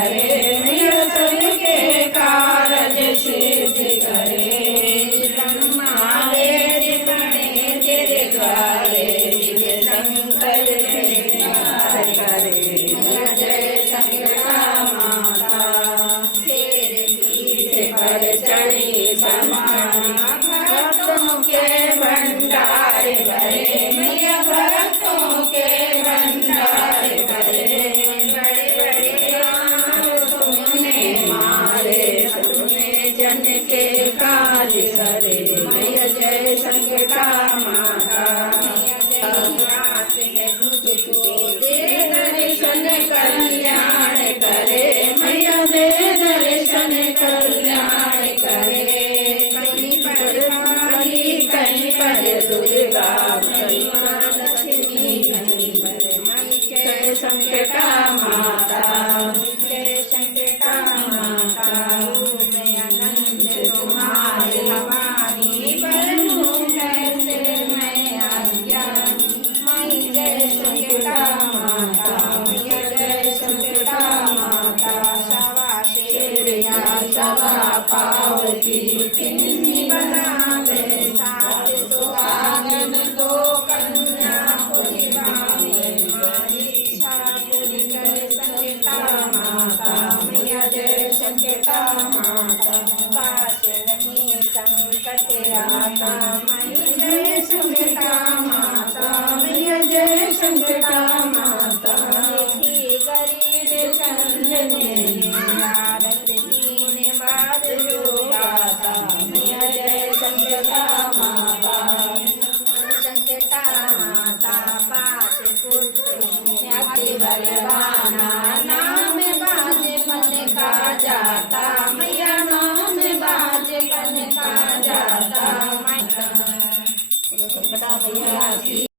करे मैया सबके कारज सिद्ध करे ब्रह्मा वेद प्रणय तेरे द्वारे शिव शंकर जयकार करे मैया जय संकटा माता तेरे पीठ पर चढ़ी समाधि भक्तों के भंडार भरे मैया भक्तों के भंडार भरे बड़े बड़े तुमने मारे तुमने जन के काज करे मैया जय संकटा माता रात है मुझको दे दर्शन कल्याण करे मैया दे दर्शन कल्याण करे कहीं पर काली कहीं पर दुर्गा कहीं पर लक्ष्मी कहीं पर मई जय संकटा माता जय संकटा माता रूप आनंद तुम्हारे हमारी बनूं कैसे मैं अज्ञान मई जय संकटा माता मैया जय संकटा माता सवा शेर या सवा पावती किन्नी बनावे सात सुहागन दो कन्या पूरी बावे मारी इच्छा पूरी करे संकटा माता मैया जय संकटा माता पास नहीं संकट आता मई जय संकटा माता मैया जय संकटा माता गरीब चंदने भारत दीन बात जो गाता मैया जय संकटा माता संकटा माता पास पुत्र ख्याति बलवाना नाम बाजे मन का जाता मैया नाम बाजे मन का जाता संकटा मैया की